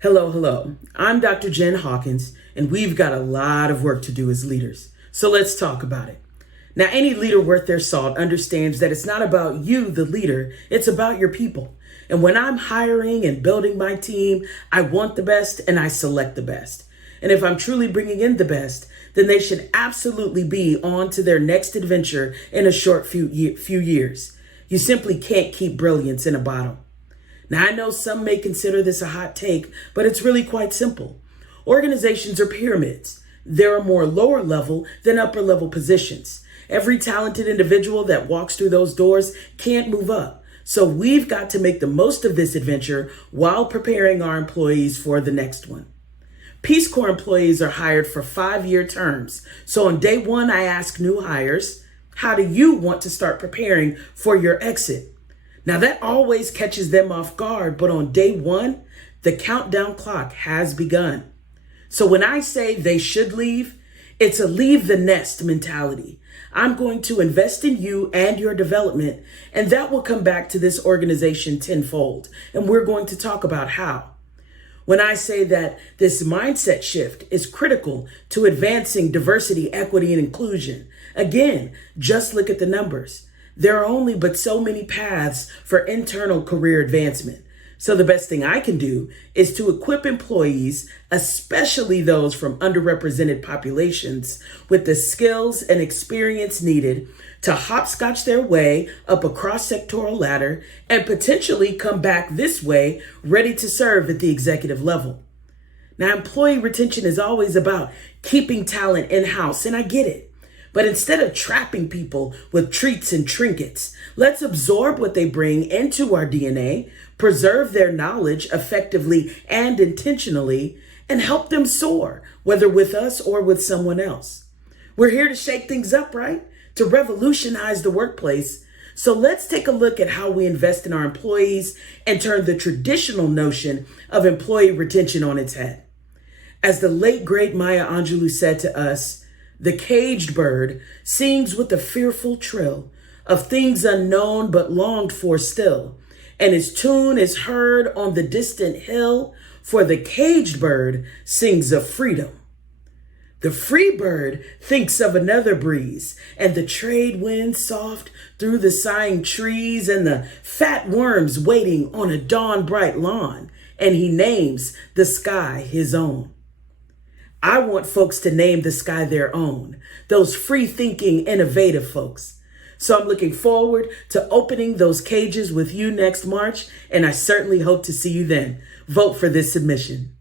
Hello, hello. I'm Dr. Jenn Hawkins, and we've got a lot of work to do as leaders. So let's talk about it. Now, any leader worth their salt understands that it's not about you, the leader, it's about your people. And when I'm hiring and building my team, I want the best and I select the best. And if I'm truly bringing in the best, then they should absolutely be on to their next adventure in a short few years. You simply can't keep brilliance in a bottle. Now, I know some may consider this a hot take, but it's really quite simple. Organizations are pyramids. There are more lower level than upper level positions. Every talented individual that walks through those doors can't move up. So we've got to make the most of this adventure while preparing our employees for the next one. Peace Corps employees are hired for 5-year terms. So on day one, I ask new hires, how do you want to start preparing for your exit? Now that always catches them off guard, but on day one, the countdown clock has begun. So when I say they should leave, it's a leave the nest mentality. I'm going to invest in you and your development, and that will come back to this organization tenfold. And we're going to talk about how. When I say that this mindset shift is critical to advancing diversity, equity, and inclusion, again, just look at the numbers. There are only but so many paths for internal career advancement. So the best thing I can do is to equip employees, especially those from underrepresented populations, with the skills and experience needed to hopscotch their way up a cross-sectoral ladder and potentially come back this way ready to serve at the executive level. Now, employee retention is always about keeping talent in-house, and I get it. But instead of trapping people with treats and trinkets, let's absorb what they bring into our DNA, preserve their knowledge effectively and intentionally, and help them soar, whether with us or with someone else. We're here to shake things up, right? To revolutionize the workplace. So let's take a look at how we invest in our employees and turn the traditional notion of employee retention on its head. As the late, great Maya Angelou said to us, the caged bird sings with a fearful trill of things unknown but longed for still, and his tune is heard on the distant hill, for the caged bird sings of freedom. The free bird thinks of another breeze, and the trade wind soft through the sighing trees, and the fat worms waiting on a dawn-bright lawn, and he names the sky his own. I want folks to name the sky their own, those free-thinking, innovative folks. So I'm looking forward to opening those cages with you next March, and I certainly hope to see you then. Vote for this submission.